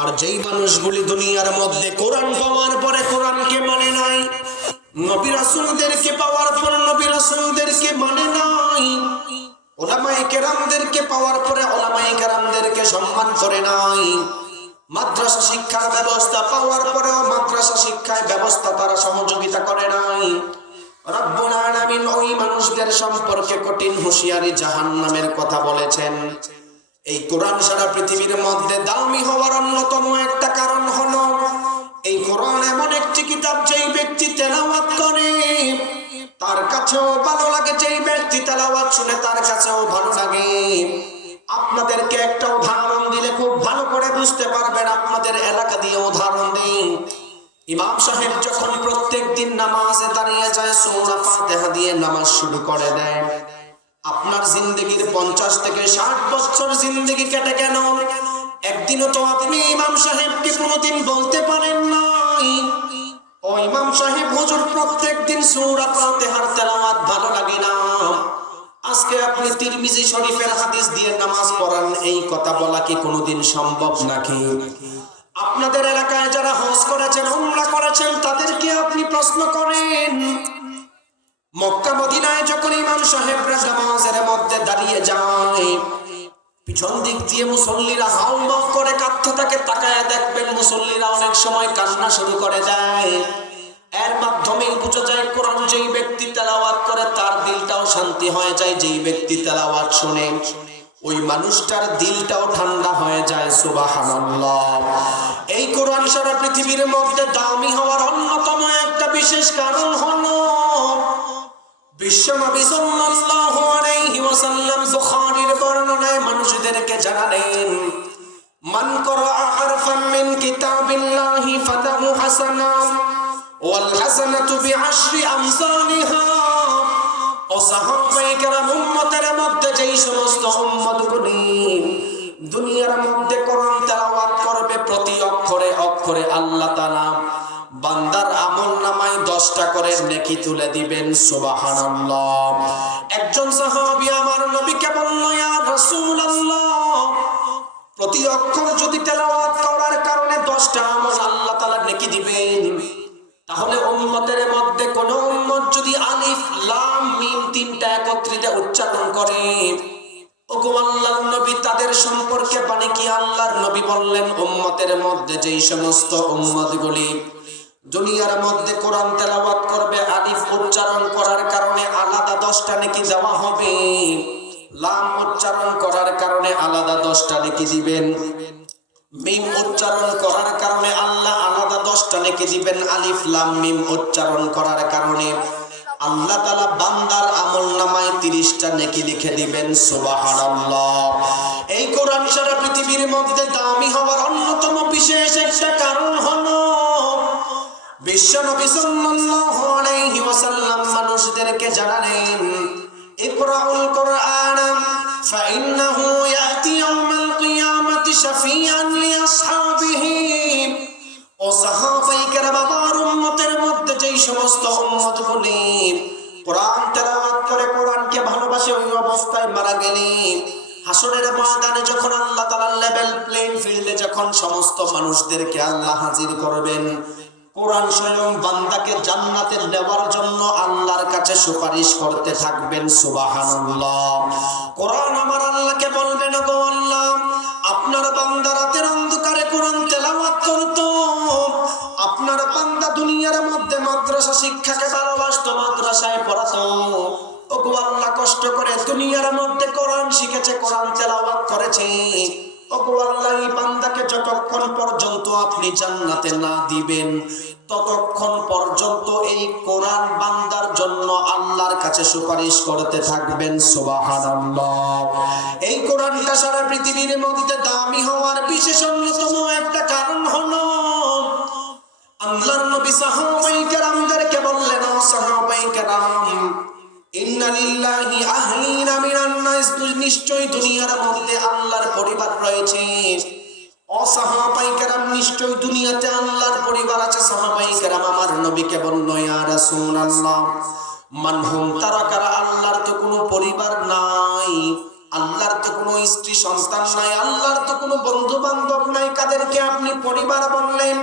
আর যেই মানুষগুলি দুনিয়ার মধ্যে কোরআন পাওয়ার পরে কোরআনকে মানে নাই, নবী রাসূলদেরকে পাওয়ার পর নবী রাসূলদেরকে মানে নাই, ওলামায়ে কেরামদেরকে পাওয়ার পরে ওলামায়ে কেরামদেরকে সম্মান করে নাই। মাদ্রাসা শিক্ষার ব্যবস্থা পাওয়ার পরেও মাদ্রাসা শিক্ষায় ব্যবস্থা তারা সহযোগিতা করে নাই। রব্বুল আলামিন ওই মানুষদের সম্পর্কে কঠিন হুঁশিয়ারি জাহান্নামের কথা বলেছেন। এই কোরআন সারা পৃথিবীর মধ্যে দামি হওয়ার অন্যতম একটা কারণ হলো, এই কোরআন এমন একটি কিতাব যেই ব্যক্তি তেলাওয়াত করে। তার কাছেও ভালো লাগে যেই ব্যক্তি তেলাওয়াত শুনে, তার কাছেও ভালো লাগে। আপনাদেরকে একটা উদাহরণ দিলে খুব ভালো করে বুঝতে পারবেন, আপনাদের এলাকা দিয়ে উদাহরণ দিই। ইমাম সাহেব যখন প্রত্যেক দিন নামাজে দাঁড়িয়ে যায় সৌরা ফাতেহা দিয়ে নামাজ শুরু করে দেয়। আপনার জিন্দগির পঞ্চাশ থেকে ষাট বছর জিন্দগি কেটে গেল। একদিনও তো আপনি ইমাম সাহেবকে কোনোদিন বলতে পারেন নাই। ও ইমাম সাহেব, হুজুর, প্রত্যেক দিন সৌরা ফাতেহার তেলাওয়াত ভালো লাগে না। আজকে আপনি তিরমিজি শরীফের হাদিস দিয়ে নামাজ পড়ান, এই কথা বলা কি কোনোদিন সম্ভব নাকি? আপনাদের এলাকায় যারা হজ করেছেন, উমরা করেছেন, তাদেরকে আপনি প্রশ্ন করেন মক্কা মদিনায় যখন ইমাম সাহেবরা নামাজের মধ্যে দাঁড়িয়ে যায়, পিছন দিক দিয়ে মুসল্লিরা হাউমাউ করে কাঁদতে থাকে, তাকায় দেখবেন মুসল্লিরা অনেক সময় কান্না শুরু করে দেয়। এর মাধ্যমে বোঝা যায় কোরআন যেই ব্যক্তি তেলাওয়াত করে, তার দিলটাও শান্তি হয়ে যায়, যেই ব্যক্তি তেলাওয়াত শুনে ওই মানুষটার দিলটাও ঠান্ডা হয়ে যায়, সুবহানাল্লাহ। এই কোরআন সারা পৃথিবীর মধ্যে দামি হওয়ার অন্যতম একটা বিশেষ কারণ হলো বিশ্বনবী সাল্লাল্লাহু আলাইহি ওয়াসাল্লাম বুখারীর বর্ণনায় মানুষদেরকে জানালেন, মান করা হারফান মিন কিতাবিল্লাহি ফালাহু হাসানা ওয়াল হাসানাতু বিআশরি মধ্যে যেই সমস্ত উম্মতগুলি দুনিয়ার মধ্যে কোরআন তেলাওয়াত করবে প্রতি অক্ষরে অক্ষরে আল্লাহ তাআলা বান্দার আমল নামায় দশটা করে নেকি তুলে দিবেন, সুবহানাল্লাহ। একজন সাহাবী আমার নবীকে বলল, ইয়া প্রতি অক্ষর যদি তেলাওয়াত করার কারণে দশটা আমল আল্লাহ তাআলা নেকি দিবেন, তাহলে উম্মতের মধ্যে কোন উম্মত যদি আলিফ, লাম, মিম তিনটা একত্রিত উচ্চারণ করে। ওগো আল্লাহর নবী, তাদের সম্পর্কে মানে কি? আল্লাহর নবী বললেন, উম্মতের মধ্যে যেই সমস্ত উম্মতগুলি দুনিয়ার মধ্যে কোরআন তেলাওয়াত করবে, আলিফ উচ্চারণ করার কারণে আলাদা দশটা নাকি দেওয়া হবে। লাম উচ্চারণ করার কারণে আলাদা দশটা নাকি দিবেন। মিম উচ্চারণ করার কারণে আল্লাহ আলাদা দশটা নাকি দিবেন। আলিফ, লাম, মিম উচ্চারণ করার কারণে আল্লাহ তালা বান্দার আমল নামায় তিরিশটা নেকি লিখে দিবেন। সুবহানাল্লাহ। এই কোরআন সারা পৃথিবীর মধ্যে দামি হওয়ার অন্যতম বিশেষ একটা কারণ হলো বিশ্বনবী সাল্লাল্লাহু আলাইহি ওয়াসাল্লাম মানুষদেরকে জানালেন, ইকরাউল কোরআন, ফাইন্নাহু ইয়াতি ইয়াউমাল কিয়ামাতি শাফিয়ান লিআসহাবিহি ও সাহাবাই কেরাম, আমার উম্মতের মধ্যে যেই সমস্ত উম্মত গুলি কোরআন তেলাওয়াত করে, কোরআনকে ভালোবাসে, ওই অবস্থায় মারা গেলি হাসনের ময়দানে যখন আল্লাহ তাআলা লেভেল প্লেইং ফিল্ডে যখন সমস্ত মানুষদেরকে আল্লাহ হাজির করবেন কোরআন স্বয়ং বান্দাকে জান্নাতে নেওয়ার জন্য আল্লাহর কাছে সুপারিশ করতে থাকবেন, সুবহানাল্লাহ। কোরআন আমার আল্লাহকে বলবেন গো আল্লাহ, আপনার বান্দা রাতের অন্ধকারে কোরআন তেলাওয়াত করতো। আপনার বান্দা দুনিয়ার মধ্যে মাদ্রাসা শিক্ষাকে ভালোবাসতো, মাদ্রাসায় পড়াতো। ওগো আল্লাহ, কষ্ট করে দুনিয়ার মধ্যে কোরআন শিখেছে, কোরআন তেলাওয়াত করেছে। যতক্ষণ পর্যন্ত আপনি জান্নাতে না দিবেন, ততক্ষণ পর্যন্ত এই কোরআন বান্দার জন্য আল্লাহর কাছে সুপারিশ করতে থাকবেন এই কোরআনটা সারা পৃথিবীর মধ্যে দামি হওয়ার বিশেষ অন্যতম একটা কারণ হলো, আল্লাহর নবী সাহাবাই কেরামদেরকে বললেন, ও নাস নিশ্চয় দুনিয়ার মধ্যে আল্লাহর পরিবার রয়েছে কেরাম নিশ্চয় দুনিয়াতে আল্লাহর পরিবার আছে। কেরাম আমার মানহুম তারা কারা? আল্লাহর তো কোনো পরিবার নাই, আল্লাহর তো কোনো স্ত্রী সন্তান নাই, আল্লাহর তো কোনো বন্ধু বান্ধব নাই। কাদেরকে আপনি পরিবার বললেন?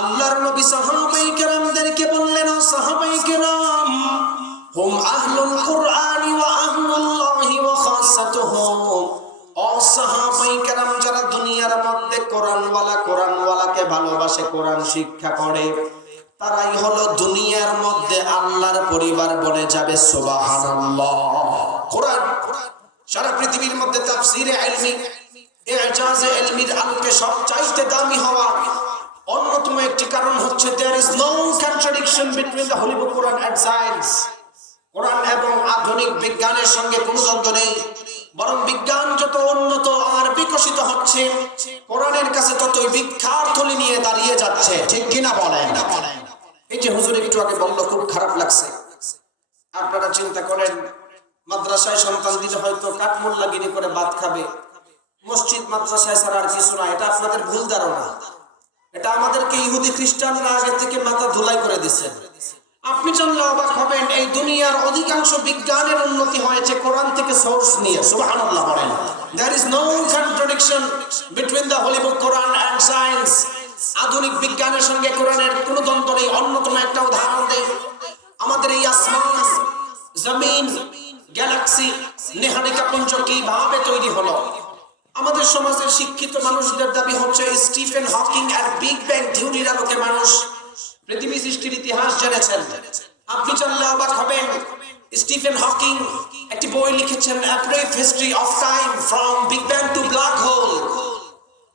আল্লাহর নবী সাহাবাই কেরামদেরকে বললেন, ও সাহাবাই কেরাম হুম আহলুল কুরআনি ওয়া খাসাতুহুম ও সাহাবাই কেরাম যারা দুনিয়ার মধ্যে কোরআনওয়ালা কোরআনওয়ালাকে ভালোবাসে, কোরআন শিক্ষা করে, তারাই হলো দুনিয়ার মধ্যে আল্লাহর পরিবার বনে যাবে, সুবহানাল্লাহ। কোরআন, সারা পৃথিবীর মধ্যে তাফসিরে ইলমি ইজাজে ইলমির আলোকে সবচাইতে দামি হওয়া অন্যতম একটি কারণ হচ্ছে there is no contradiction between the holy book Quran and science Quran এবং আধুনিক বিজ্ঞানের সঙ্গে কোনো দ্বন্দ্ব নেই। বরং বিজ্ঞান যত উন্নত আর বিকশিত হচ্ছে, কোরআনের কাছে ততই ভিক্ষার থলি নিয়ে দাঁড়িয়ে যাচ্ছে। ঠিক কিনা বলেন? এই যে হুজুর একটু আগে বলল, খুব খারাপ লাগছে। আপনারা চিন্তা করেন, মাদ্রাসায় সন্তান দিলে হয়তো কাঠমোল্লাগিরি করে ভাত খাবে। মসজিদ, মাদ্রাসায় ছাড়া আর কিছু না, এটা আপনাদের ভুল ধারণা। এটা আমাদেরকে ইহুদি খ্রিস্টানরা আগে থেকে মাথা ধুলাই করে দিচ্ছেন আপনি জানলে অবাক হবেন, এই দুনিয়ার অধিকাংশ বিজ্ঞানের উন্নতি হয়েছে কোরআন থেকে সোর্স নিয়ে। সুবহানাল্লাহ বলেন। There is no contradiction between the holy book Quran science আধুনিক বিজ্ঞানের সঙ্গে কোরআনের কোনো দ্বন্দ্ব নেই। অন্যতম একটা উদাহরণ দেই আমাদের এই আসমান, জমিন, গ্যালাক্সি নেহানিকা পুঞ্জ কীভাবে তৈরি হলো? আমাদের সমাজের শিক্ষিত মানুষদের দাবি হচ্ছে, স্টিফেন হকিং আর বিগ ব্যাং থিওরির আলোকে মানুষ পৃথিবী সৃষ্টির ইতিহাস জেনেছেন। আপনি জানলে অবাক হবেন, স্টিফেন হকিং একটি বই লিখেছেন Brief History of Time from Big Bang to Black Hole.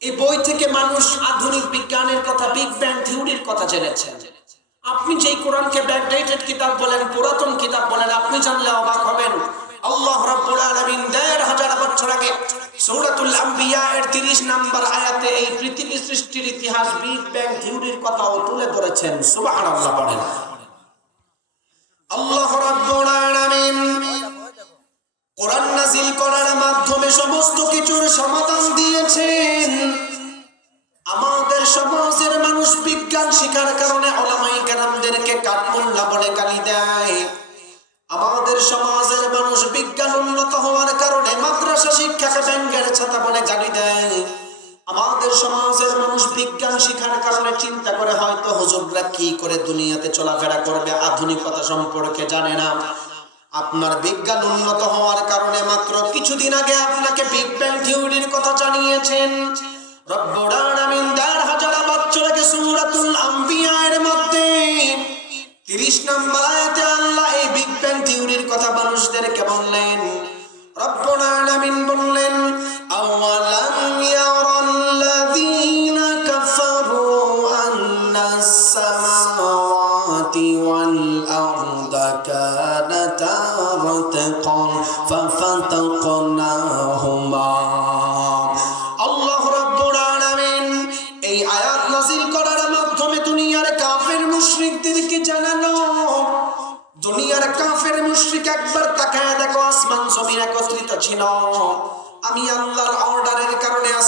এই বই থেকে মানুষ আধুনিক বিজ্ঞানের কথা বিগ ব্যাং থিওরির কথা জেনেছেন। আপনি যেই কোরআনকে ব্যাকডেটেড কিতাব বলেন, পুরাতন কিতাব বলেন, আপনি জানলে অবাক হবেন। আল্লাহ রাব্বুল আলামিন দেড় হাজার বছর আগে সূরাতুল আম্বিয়া এর 30 নম্বর আয়াতে এই পৃথিবী সৃষ্টির ইতিহাস বিগ ব্যাং থিওরির কথাও তুলে ধরেছেন। পড়েন। আল্লাহ রাব্বুল আলামিন কোরআন করার মাধ্যমে সমস্ত কিছুর সমাধান দিয়েছেন। আমাদের সমাজের মানুষ বিজ্ঞান শিকার কারণে ওলামাই কেরামদেরকে কাঠমোল্লা বলে গালি দেয়। আমাদের সমাজের মানুষ বিজ্ঞান উন্নত হওয়ার কারণে মাদ্রাসা শিক্ষাকে ব্যাঙ্গের ছাতা বলে জানি দেয়। আমাদের সমাজের মানুষ বিজ্ঞান শিখার কারণে চিন্তা করে হয়তো হুজুররা কি করে দুনিয়াতে চলাফেরা করবে, আধুনিকতা সম্পর্কে জানে না। আপনার বিজ্ঞান উন্নত হওয়ার কারণে মাত্র কিছুদিন আগে আপনাকে বিগ ব্যাং থিওরির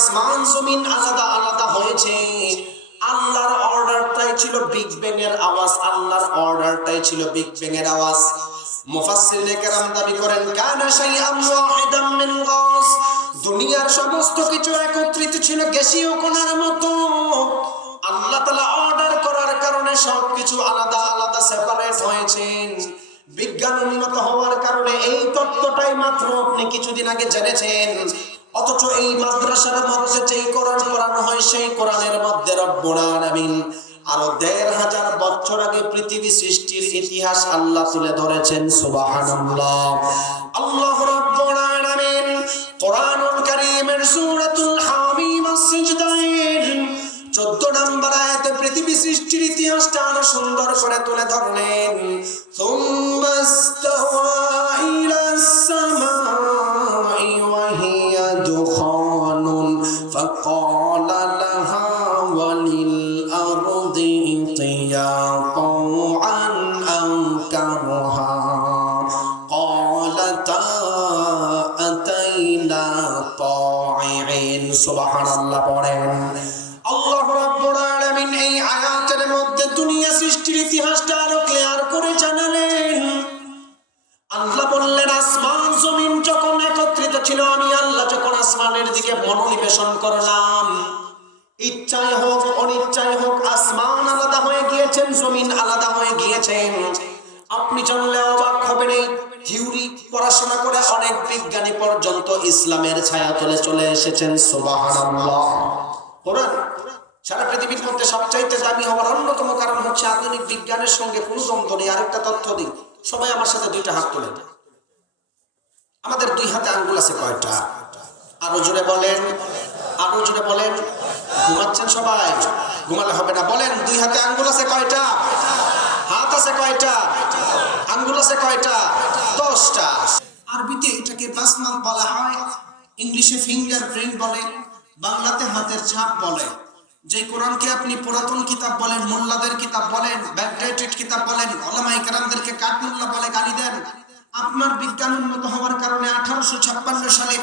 আসমান জমিন আলাদা আলাদা হয়েছে। আল্লাহর অর্ডারটাই ছিল বিগ ব্যাং এর আওয়াজ, আল্লাহর অর্ডারটাই ছিল বিগ ব্যাং এর আওয়াজ। মুফাসসিরিনে কেরাম দাবি করেন, কানা শাইআন ওয়াহিদাম মিন গাস। দুনিয়ার সমস্ত কিছু একত্রিত ছিল গ্যাসীয় কণার মতো। আল্লাহ তাআলা অর্ডার করার কারণে সবকিছু আলাদা আলাদা সেপারেট হয়েছেন বিজ্ঞান উন্নত হওয়ার কারণে এই তত্ত্বটাই মাত্র আপনি কিছুদিন আগে জেনেছেন। অথচ এই মাদ্রাসার মধ্যে যেই কোরআন পড়ানো হয়, সেই কোরআনের মধ্যে রব্বুল আলামিন আরও দেড় হাজার বছর আগে পৃথিবী সৃষ্টির ইতিহাস আল্লাহ তুলে ধরেছেন, সুবহানাল্লাহ। আল্লাহ রাব্বুল আলামিন কোরআনুল কারীমের সূরাতুল হামিম as-সিজদায়ের 14 নম্বর আয়াতে পৃথিবী সৃষ্টির ইতিহাসটা আরও সুন্দর করে তুলে ধরলেন। সুম্মা অনিচ্ছায় হোক, আসমান আলাদা হয়ে গিয়েছেন, জমিন আলাদা হয়ে গিয়েছেন। আপনি জানলে অবাক হবেন, এই থিওরি পড়াশোনা করে অনেক বিজ্ঞানী পর্যন্ত ইসলামের ছায়া তলে চলে এসেছেন, সুবহানাল্লাহ। কোরআন সারা পৃথিবীর মধ্যে সবচাইতে দামি হওয়ার অন্যতম কারণ হচ্ছে আধুনিক বিজ্ঞানের সঙ্গে কোনো দ্বন্দ্ব নেই। আরেকটা তথ্য দিই, সবাই আমার সাথে দুইটা হাত তোলেন। আমাদের দুই হাতে আঙ্গুল আছে কয়টা? আরও জোরে বলেন, আরও জোরে বলেন। ঘুমাচ্ছেন সবাই। ঘুমালে হবে না। বলেন, দুই হাতে আঙ্গুল আছে কয়টা? হাত আছে কয়টা? আঙ্গুল আছে কয়টা? দশটা। আরবিতে এটাকে বাসমাল বলা হয়, ইংলিশে ফিঙ্গার প্রিন্ট বলে, বাংলাতে হাতের ছাপ বলে। যে কোরআনকে আপনি পুরাতন কিতাব বলেন, মোল্লাদের কিতাব বলেন, ব্যাকডেটেড কিতাব বলেন ওলামাই কেরামদেরকে কাঠমোল্লা বলে গালি দেন। আপনার বিজ্ঞান উন্নত হওয়ার কারণে আঠারোশো ছাপ্পান্ন সালে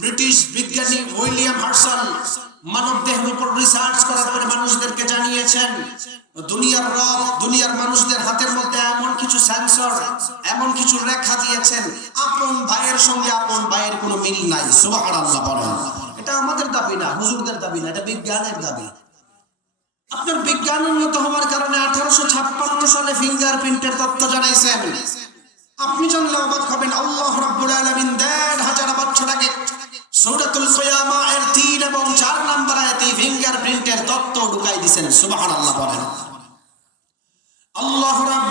ব্রিটিশ বিজ্ঞানী উইলিয়াম হার্সন মানব দেহের উপর রিসার্চ করার পরে মানুষদেরকে জানিয়েছেন দুনিয়ার রব দুনিয়ার মানুষদের হাতের মধ্যে এমন কিছু সেন্সর এমন কিছু রেখা দিয়েছেন আপন ভাইয়ের সঙ্গে আপন ভাইয়ের কোনো মিল নাই সুবহানাল্লাহ বলেন এটা আমাদের দাবি না হুজুরদের দাবি না এটা বিজ্ঞানের দাবি। আপনার বিজ্ঞান উন্নত হওয়ার কারণে আঠারোশো ছাপ্পান্ন সালে ফিঙ্গারপ্রিন্টের তথ্য জানাইছেন। আপনি জানলে অবাক হবেন, আল্লাহ রাব্বুল আলামিন দেড় হাজার বছর আগে সূরাতুল কিয়ামা এর 3 এবং 4 নম্বর আয়াতে ফিঙ্গারপ্রিন্টের তত্ত্ব ঢুকাই দিবেন সুবহানাল্লাহ বলেন। আল্লাহ রাব্বুল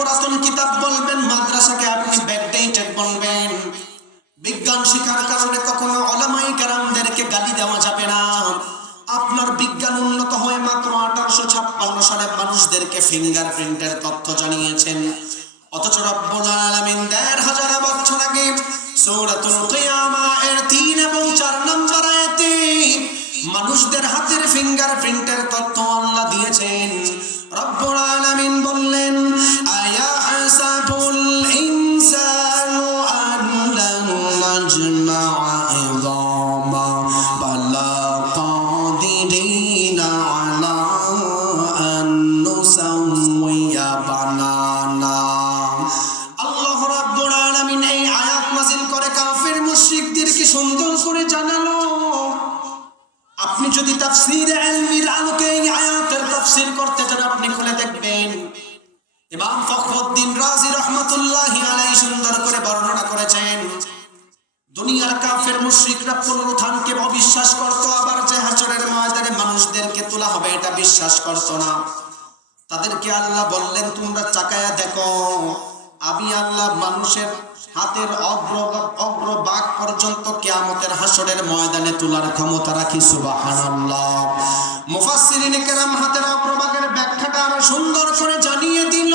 পুরাতন কিতাব বলবেন, মাদ্রাসাকে আপনি ব্যাকডেটেড বলবেন। বিজ্ঞান শিখার কারণে কখনো ওলামাই কারামদেরকে গালি দেওয়া যাবে না। আপনার বিজ্ঞান উন্নত হয়ে মাত্র আঠারোশো ছাপ্পান্ন সালে মানুষদেরকে ফিঙ্গারপ্রিন্টের তথ্য জানিয়েছেন। অথচ রব্বুল আলামিন দেড় হাজার বছর আগে সূরাতুল কিয়ামা এর তিন এবং চার নম্বর আয়াতে মানুষদের হাতের ফিঙ্গারপ্রিন্টের পর্যন্ত কিয়ামতের হাসরের ময়দানে তোলার ক্ষমতা রাখি, সুবহানাল্লাহ। মুফাসসিরিন কেরাম হাতের অগ্রভাগের ব্যাখ্যাটা আরও সুন্দর করে জানিয়ে দিল।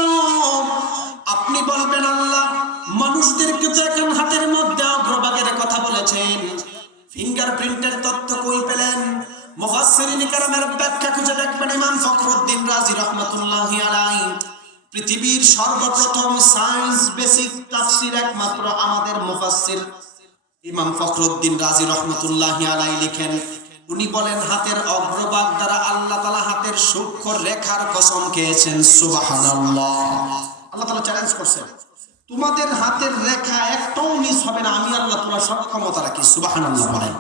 আপনি বলবেন, আল্লাহ, মানুষদেরকে তো এখন হাতের মধ্যে অগ্রভাগের কথা বলেছেন। ফিঙ্গারপ্রিন্টের তথ্য কই পেলেন? মুফাসসিরিন কেরামের ব্যাখ্যা খুঁজে দেখবেন ইমাম ফখরুদ্দিন রাজি রাহমাতুল্লাহি আলাইহি। পৃথিবীর সর্বপ্রথম সায়েন্স বেসিক তাফসির একমাত্র আমাদের মুফাসসির ইমাম ফখরুদ্দিন রাজি রহমতুল্লাহি আলাই লিখেন, উনি বলেন, হাতের অগ্রভাগ দ্বারা আল্লাহ তালা হাতের সূক্ষ্ম রেখার কসম খেয়েছেন, সুবহানাল্লাহ। আল্লাহ তাআলা চ্যালেঞ্জ করছেন, তোমাদের হাতের রেখা একটাও মিস হবে না, আমি আল্লাহ তোমার সক্ষমতা রাখি, সুবহানাল্লাহ বলেন।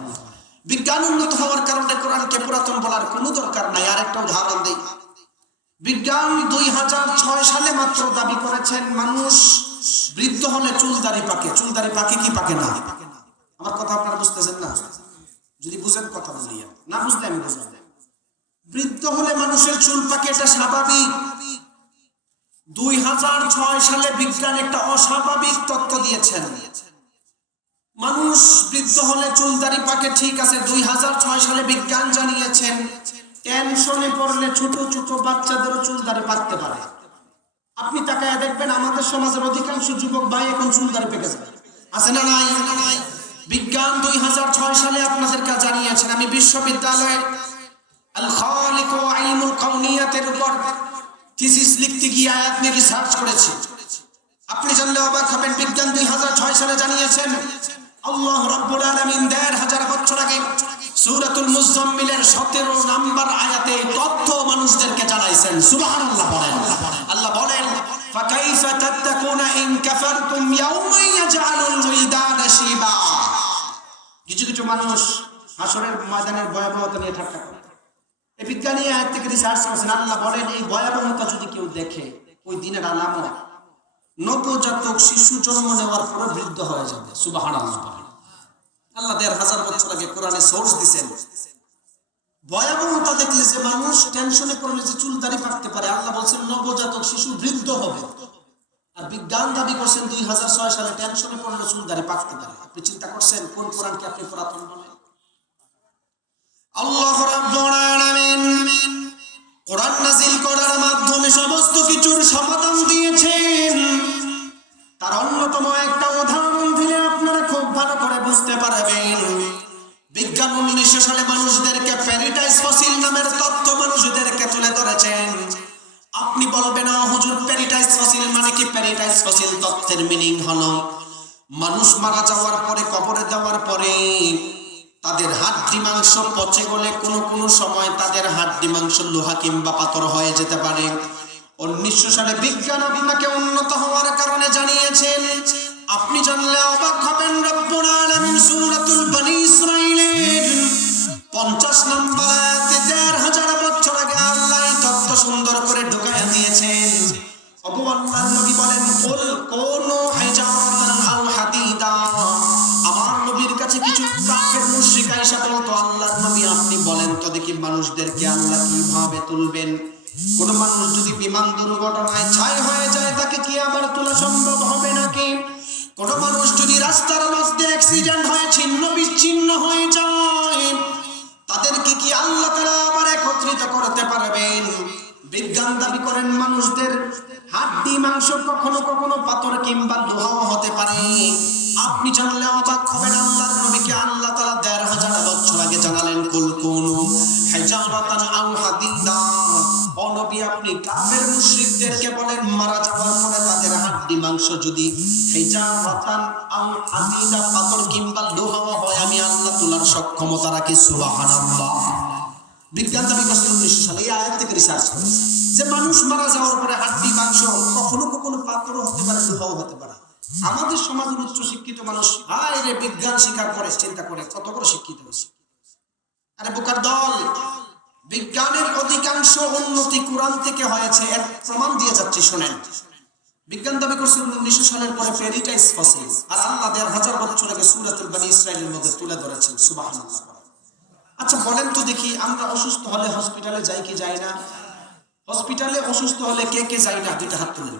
বিজ্ঞান উন্নত হওয়ার কারণে কোরআনকে পুরাতন বলার কোনো দরকার নাই আর একটা উদাহরণ দেই। বিজ্ঞান দুই হাজার ছয় সালে মাত্র দাবি করেছেন, মানুষ বৃদ্ধ হলে চুলদারি পাকে চুলদারি পাকে কি পাকে না? আমার কথা আপনারা বুঝতেছেন না? যদি বুঝেন কথা বলিয়া না বুঝলে আমি বুঝলাম বৃদ্ধ হলে মানুষের চুল পাকে, এটা স্বাভাবিক। দুই হাজার ছয় সালে বিজ্ঞান একটা অস্বাভাবিক তত্ত্ব দিয়েছেন। মানুষ বৃদ্ধ হলে চুলদারি পাকে, ঠিক আছে, দুই হাজার ছয় সালে বিজ্ঞান জানিয়েছেন, টেনশনে পড়লে ছোট ছোট বাচ্চাদেরও চুলদারি পাকতে পারে। আপনি তাকায় দেখবেন আমাদের সমাজের অধিকাংশ যুবক ভাই এখন চুলদারি পেকে যায় আছে না নাই না নাই? বিজ্ঞান দুই হাজার ছয় সালে আপনাদেরকে জানিয়েছেন আমি বিশ্ববিদ্যালয়ে আল খালিক ও আইনুল কাউনিয়াতের উপর থিসিস লিখতে গিয়ে আয়াত নিয়ে রিসার্চ করেছি আপনি জানলে অবাক হবেন বিজ্ঞান দুই হাজার ছয় সালে জানিয়েছেন আল্লাহ রাব্বুল আলামিন দেড় হাজার বছর আগে সূরাতুল মুজাম্মিলের 17 নাম্বার আয়াতে তথ্য মানুষদেরকে জানাইছেন সুবহানাল্লাহ বলেন আল্লাহ বলেন فكيف تتقون إن كفرتم يوما يجعل الولدان شيبا কিছু কিছু মানুষ হাসরের ময়দানের ভয়াবহতা নিয়ে ঠাট্টা করে। এই বিজ্ঞানী আয়াত থেকে রিসার্চ করেছেন, আল্লাহ বলেন, এই ভয়াবহতা যদি কেউ দেখে, ওই দিনের আলামত নবজাতক শিশু জন্ম নেওয়ার পরে বৃদ্ধ হয়ে যাবে সুবাহান আল্লাহ দেড় হাজার বছর আগে কোরআনে সোর্স দিছেন। ভয়াবহতা দেখলে যে মানুষ টেনশনে পড়লে যে চুল দাড়ি পাকতে পারে, আল্লাহ বলছেন, নবজাতক শিশু বৃদ্ধ হবে। আর বিজ্ঞান দাবি করছেন দুই হাজার ছয় সালে টেনশনে চুল দাড়ি পাকতে পারে। আপনি চিন্তা করছেন, কোন কোরআনকে আপনি পুরাতন বলেন? আল্লাহ কোরআন নাজিল করার মাধ্যমে সমস্ত কিছুর সমাধান দিয়েছেন। তার অন্যতম একটা উদাহরণ দিলে আপনারা খুব ভালো করে বুঝতে পারবেন। বিজ্ঞান উনিশশো সালে মানুষদেরকে প্যারিটাইস ফসিল নামের তথ্য মানে ফসিল তথ্যের মিনিং হলো, মানুষ মারা যাওয়ার পরে, কবরে দেওয়ার পরে তাদের হাড্ডি মাংস পচে গলে কোনো কোনো সময় তাদের হাড্ডি মাংস লোহা কিংবা পাথর হয়ে যেতে পারে। উনিশশো সালে বিজ্ঞান আপনাকে উন্নত হওয়ার কারণে জানিয়েছেন, আপনি জানলে অবাক হবেন, রব্বুল আলামিন সূরাতুল বনি ইসরাইলের 50 নম্বর আয়াতে দেড় হাজার বছর আগে আল্লাহ তত্ত্ব সুন্দর করে ঢুকাইয়া দিয়েছেন। আবু তাদেরকে কি আল্লাহ আবার একত্রিত করতে পারবেন? বিজ্ঞান দাবি করেন মানুষদের হাড্ডি মাংস কখনো কখনো পাথর কিংবা লোহাও হতে পারে। আপনি জানলে অবাক হবেন, আল্লাহর নবীকে আল্লাহ তাআলা হাজার বছর আগে জানালেন, কুল কুনু হিজারাতান আও হাদিদা। ও নবী, আপনি কাফের মুশরিকদেরকে বলেন, মারা যাওয়ার পরে তাদের হাড্ডি, মাংস যদি হিজারাতান আও হাদিদা, পাথর কিংবা লোহাও হয়, আমি আল্লাহ তোলার সক্ষমতা রাখি, সুবহানাল্লাহ। বিজ্ঞান দাবি করছে, উনিশশো সালে এই আয়াত থেকে রিসার্চ করে যে মানুষ মারা যাওয়ার পরে হাড্ডি, মাংস, কখনো কখনো পাথরও হতে পারে, লোহাও হতে পারে। আমাদের সমাজের উচ্চ শিক্ষিত মানুষ, হায় রে, বিজ্ঞান স্বীকার করে, চিন্তা করে, কত বড় শিক্ষিত হয়েছে। আরে বোকার দল, বিজ্ঞানের অধিকাংশ উন্নতি কোরআন থেকে হয়েছে, এর প্রমাণ দিয়ে যাচ্ছে, শোনেন। বিজ্ঞান দাবি করছে উনিশশো সালের পরে পেরিটাইস ফসিল, আর আল্লাহ দেড় হাজার বছর আগে সুরাতুল বানি ইসরায়েলের মধ্যে তুলে ধরেছেন, সুবহানাল্লাহ। আচ্ছা বলেন তো দেখি, আমরা অসুস্থ হলে হসপিটালে যাই কি যাই না? হসপিটালে অসুস্থ হলে কে কে যায় না? দুইটা হাত তুলেন।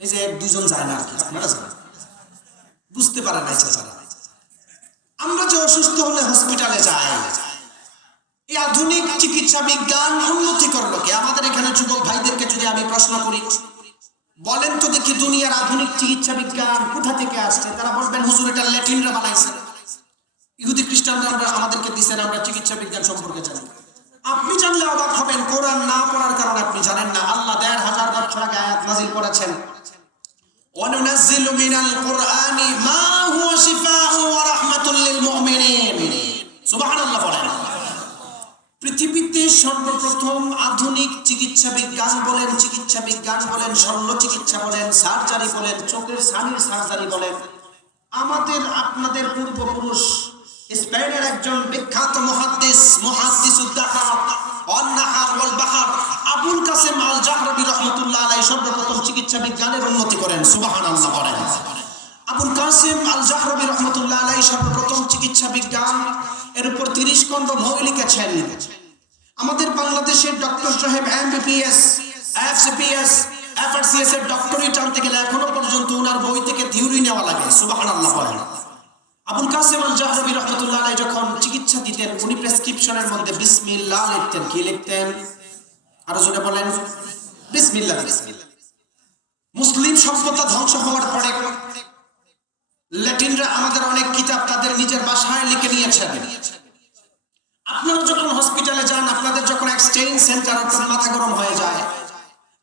এই যে দুজন যায় না আপনারা বুঝতে পারে না আমরা যে অসুস্থ হলে হসপিটালে যাই। এই আধুনিক চিকিৎসা বিজ্ঞান উন্নতি করল কি? আমাদের এখানে যুবক ভাইদেরকে যদি আমি প্রশ্ন করি, বলেন তো দেখি দুনিয়ার আধুনিক চিকিৎসা বিজ্ঞান কোথা থেকে আসছে? তারা বলবেন, হুজুর, এটা ল্যাটিনরা বানাইছে। ইহুদি খ্রিস্টানরা আমরা আমাদেরকে দিচ্ছেন আমরা চিকিৎসা বিজ্ঞান সম্পর্কে জানি। আপনি জানলে অবাক হবেন কোরআন না পড়ার কারণে আপনি জানেন না আল্লাহ দেড় হাজার বছর আগে আয়াত নাজিল করেছেন وننزل من القرآن ما هو شفاء ورحمة للمؤمنين سبحان الله বলেন পৃথিবীতে সর্বপ্রথম আধুনিক চিকিৎসা বিজ্ঞান বলেন চিকিৎসা বিজ্ঞান বলেন শল্য চিকিৎসা বলেন সার্জারি বলেন চোখের সানির সার্জারি বলেন আমাদের আপনাদের পূর্বপুরুষ স্পেনের একজন বিখ্যাত মহাদ্দিস মহাদ্দিস অন্নাহার ওয়াল বাহার আবুল কাসেম আল জাহরবি রহমতুল্লাহ আলাই সর্বপ্রথম চিকিৎসা বিজ্ঞানের উন্নতি করেন, সুবহানাল্লাহ বলেন আবুল কাসেম আল জাহরবি রহমতুল্লাহ আলাই সর্বপ্রথম চিকিৎসা বিজ্ঞান, এর উপর তিরিশ খণ্ড বই লিখেছেন আমাদের বাংলাদেশের ডক্টর সাহেব এমবিবিএস এফসিপিএস এফআরসিএস এর ডক্টরেট আনতে গেলে এখনও পর্যন্ত ওনার বই থেকে থিওরি নেওয়া লাগে সুবহানাল্লাহ বলেন রহমতুল্লাহ আলাই যখন চিকিৎসা দিতেন, উনি প্রেসক্রিপশনের মধ্যে লিখতেন। কি লিখতেন? আরও জোরে বলেন। মুসলিম সভ্যতা ধ্বংস হওয়ার পরে ল্যাটিনরা আমাদের অনেক কিতাব তাদের নিজের বাসায় লিখে নিয়েছেন। আপনারা যখন হসপিটালে যান, আপনাদের যখন এক্সচেঞ্জ সেন্টার অর্থাৎ মাথা গরম হয়ে যায়,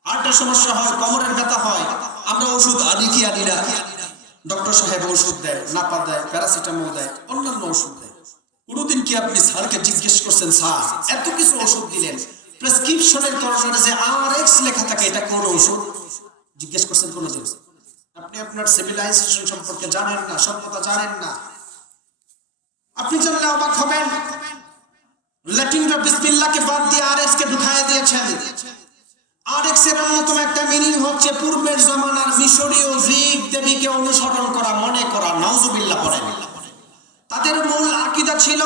হার্টের সমস্যা হয়, কোমরের ব্যথা হয়, আমরা ওষুধ আনি কি আনি না। ডক্টর সাহেব ওষুধ দেয়, নাপা দেয়, প্যারাসিটামল দেয়, অন্যান্য ওষুধ দেয়। কোনোদিন কি আপনি স্যারকে জিজ্ঞেস করছেন, স্যার, এত কিছু ওষুধ দিলেন, প্রেসক্রিপশনের কর্নারে যে আর এক্স লেখা থাকে, এটা কোন ঔষধ জিজ্ঞেস করছেন কোন জিনিস আপনি আপনার সিভিলাইজেশন সম্পর্কে জানেন না সভ্যতা জানেন না। আপনি জানলে অবাক হবেন। ল্যাটিনরা বিসমিল্লাহকে বাদ দিয়ে আর এক্স কে ঢুকায় দিয়েছেন। আর এক্সের অন্যতম একটা মিনিং হচ্ছে, পূর্বের জমানার মিশরীয় গ্রিক দেবীকে অনুসরণ করা, মনে করা, নাউজুবিল্লাহ পড়েন তাদের মূল আকিদা ছিল,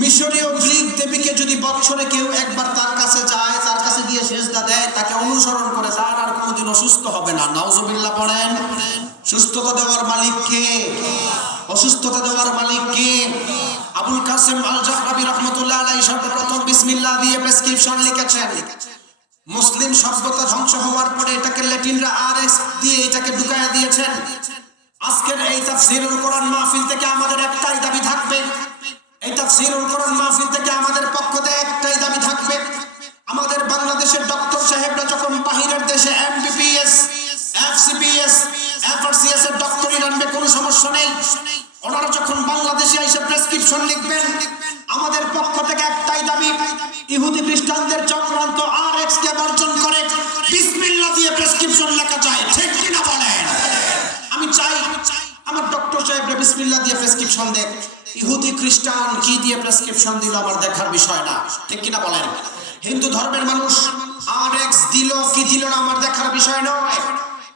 মিশরীয় গ্রিক দেবীকে যদি বছরে কেউ একবার তার কাছে যায়, তার কাছে গিয়ে সেজদা দেয়, তাকে অনুসরণ করে তার আর কোনোদিন অসুস্থ হবে না। নাউজুবিল্লাহ পড়েন সুস্থতা দেওয়ার মালিক কে? অসুস্থতা দেওয়ার মালিক কে? আবুল কাসেম আল জাহরাবি রহমতুল্লাহ আলাইহি সর্বপ্রথম বিসমিল্লাহ দিয়ে প্রেসক্রিপশন লিখেছেন। মুসলিম সভ্যতা ধ্বংস হওয়ার পরে এটাকে ল্যাটিনরা আর এস দিয়ে এটাকে ঢুকাইয়া দিয়েছেন। আজকের এই তাফসিরুল কোরআন মাহফিল থেকে আমাদের একটাই দাবি থাকবে। এই তাফসিরুল কোরআন মাহফিল থেকে আমাদের পক্ষ থেকে একটাই দাবি থাকবে। আমাদের বাংলাদেশের ডক্টর সাহেবরা যখন বাহিরের দেশে এমবিবিএস এফসিবিএস এফআরসিএস এর ডক্টরি আনবে, কোনো সমস্যা নেই। ওনারা যখন বাংলাদেশে এসে প্রেসক্রিপশন লিখবেন, আমাদের পক্ষ থেকে একটাই দাবি, ইহুদি খ্রিস্টানদের চক্রান্ত খ্রিস্টান কি দিয়ে প্রেসক্রিপশন দিল আমার দেখার বিষয় না। ঠিক কিনা বলেন? হিন্দু ধর্মের মানুষ আর এক্স দিল কি দিল না আমার দেখার বিষয় নয়।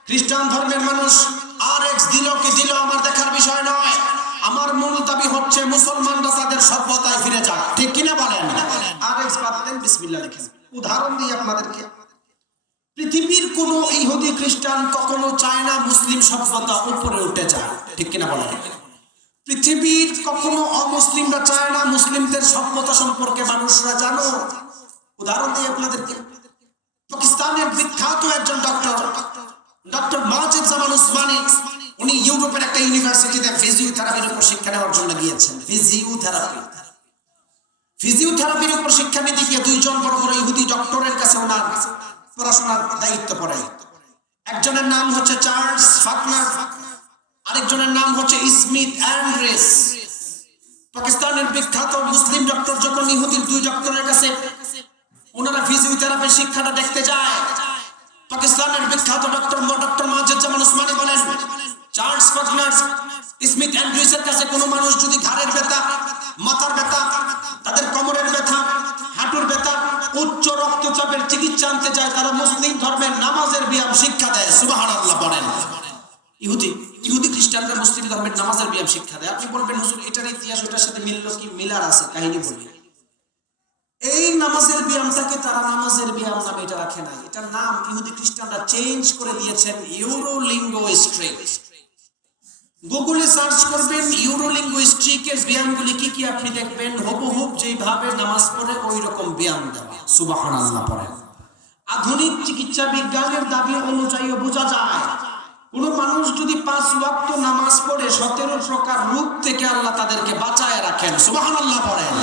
খ্রিস্টান ধর্মের মানুষ আর এক্স দিল কি দিল আমার দেখার বিষয় নয়। আমার মূল দাবি হচ্ছে মুসলমানরা তাদের সভ্যতায় ফিরে যাক। ঠিক কিনা বলেন? আর এক্স বাদ দেন, বিসমিল্লাহ লিখেন উদাহরণ দিই আপনাদেরকে। পৃথিবীর কোন ইহুদি খ্রিস্টান কখনো চায় না মুসলিম সভ্যতা উপরে উঠে যায় ঠিক কিনা বলেন? পৃথিবীর কখনো অমুসলিমরা চায় না, মুসলিমদের সভ্যতা সম্পর্কে মানুষরা জানো। উদাহরণ দিই আপনাদেরকে পাকিস্তানের বিখ্যাত একজন ডক্টর ডক্টর মাজিদ জামান উসমানী, উনি ইউরোপের একটা ইউনিভার্সিটিতে ফিজিওথেরাপির উপর শিক্ষা নেওয়ার জন্য গিয়েছেন। ফিজিওথেরাপি ফিজিওথেরাপির উপর শিক্ষা নিতে গিয়ে দুইজন বড় বড় ইহুদি ডক্টরের কাছে ওনার পড়াশোনার দায়িত্ব পড়ে। একজনের নাম হচ্ছে চার্লস ফাকনার। আরেকজনের নাম হচ্ছে স্মিথ অ্যান্ড্রেস। পাকিস্তানের বিখ্যাত মুসলিম ডক্টর যখন ইহুদির দুই ডক্টরের কাছে ওনারা ফিজিওথেরাপির শিক্ষাটা দেখতে যায়, পাকিস্তানের বিখ্যাত ডক্টর ডক্টর মাজেদ জামান উসমানী বলেন, চার্লস ফাকনার স্মিথ অ্যান্ড্রিউসের কাছে কোনো মানুষ যদি ঘাড়ের ব্যথা, মাথার ব্যথা, তাদের কোমরের ব্যথা, হাঁটুর ব্যথা, উচ্চ রক্তচাপের চিকিৎসা আনতে যায়, তারা মুসলিম ধর্মের নামাজের ব্যায়াম শিক্ষা দেয়। সুবহানাল্লাহ বলেন। ইহুদি ইহুদি খ্রিস্টানরা মুসলিম ধর্মের নামাজের ব্যায়াম শিক্ষা দেয়। আপনি বলবেন, হুজুর, এটার ইতিহাস, ওটার সাথে মিলল কি? মিলার আছে, কাহিনী বলি এই নামাজের ব্যায়ামটাকে তারা নামাজের ব্যায়াম নামে এটা রাখে নাই। এটার নাম ইহুদি খ্রিস্টানরা চেঞ্জ করে দিয়েছেন ইউরোলিঙ্গো ইউরোলিঙ্গোস্ট্রিক। গুগলে সার্চ করবেন, ইউরোলিঙ্গোস্ট্রিকের ব্যায়ামগুলি কি কি আপনি দেখবেন? হুবহুব যেভাবে নামাজ পড়ে ওই রকম ব্যায়াম দেওয়া। সুবহানাল্লাহ পড়েন। আধুনিক চিকিৎসা বিজ্ঞানের দাবি অনুযায়ী বোঝা যায় কোন মানুষ যদি পাঁচ ওয়াক্ত নামাজ পড়ে সতেরো প্রকার রূপ থেকে আল্লাহ তাদেরকে বাঁচায় রাখেন, সুবহানাল্লাহ পড়েন।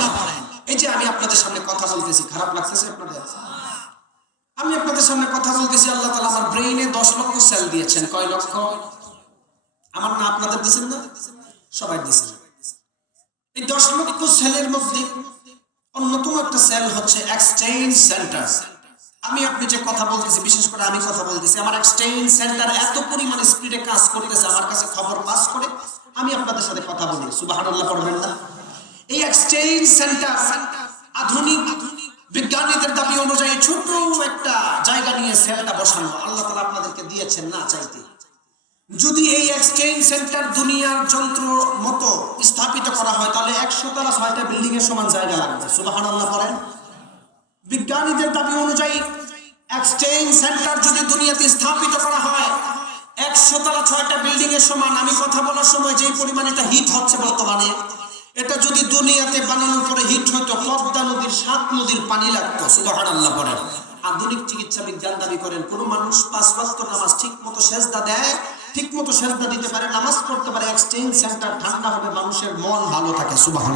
এই যে আমি আপনাদের সামনে কথা বলতেছি, খারাপ লাগতেছে আপনাদের? আমি আপনাদের সামনে কথা বলতেছি, আল্লাহ তালা আমার ব্রেইনে দশ লক্ষ সেল দিয়েছেন। কয় লক্ষ? আমার না আপনাদের দিয়েছেন না? সবাই দিয়েছেন। এই দশ লক্ষ সেলের মধ্যে অন্যতম একটা সেল হচ্ছে এক্সচেঞ্জ সেন্টার আমি আপনি যে কথা বলতেছি, বিশেষ করে আমি কথা বলতেছি, আমার এক্সচেঞ্জ সেন্টার এত পরিমাণে স্পিডে কাজ করতেছে, আমার কাছে খবর পাস করে, আমি আপনাদের সাথে কথা বলি। সুবাহান্লাহ পড়বেন না? এই এক্সচেঞ্জ সেন্টার আধুনিক বিজ্ঞানীদের দাবি অনুযায়ী ছোট একটা জায়গা নিয়ে সেলটা বসানো, আল্লাহ তালা আপনাদেরকে দিয়েছেন না চাইতে। যদি এই এক্সচেঞ্জ সেন্টার দুনিয়ার যন্ত্র মতো স্থাপিত করা হয়, তাহলে একশো তারা ছয়টা বিল্ডিং এর সমান জায়গা লাগবে। সুবাহান আল্লাহ বলেন বিজ্ঞানীদের দাবি অনুযায়ী এক্সচেঞ্জ সেন্টার যদি দুনিয়াতে স্থাপিত করা হয়, একশো তারা ছয়টা বিল্ডিং এর সমান। আমি কথা বলার সময় যে পরিমাণে এটা হিট হচ্ছে বর্তমানে, এটা যদি দুনিয়াতে বানানোর পরে হিট হইতো পদ্মা নদীর, সাত নদীর পানি লাগতো সুবাহান আল্লাহ বলেন। আধুনিক চিকিৎসা বিজ্ঞান দাবি করেন, কোন মানুষ পাঁচ ওয়াক্ত নামাজ ঠিক মতো সেজদা দেয় ঠিক মতো সেজদা দিতে পারে, নামাজ পড়তে পারে এক্সচেঞ্জ সেন্টার ঠান্ডা হবে, মানুষের মন ভালো থাকে সুবাহান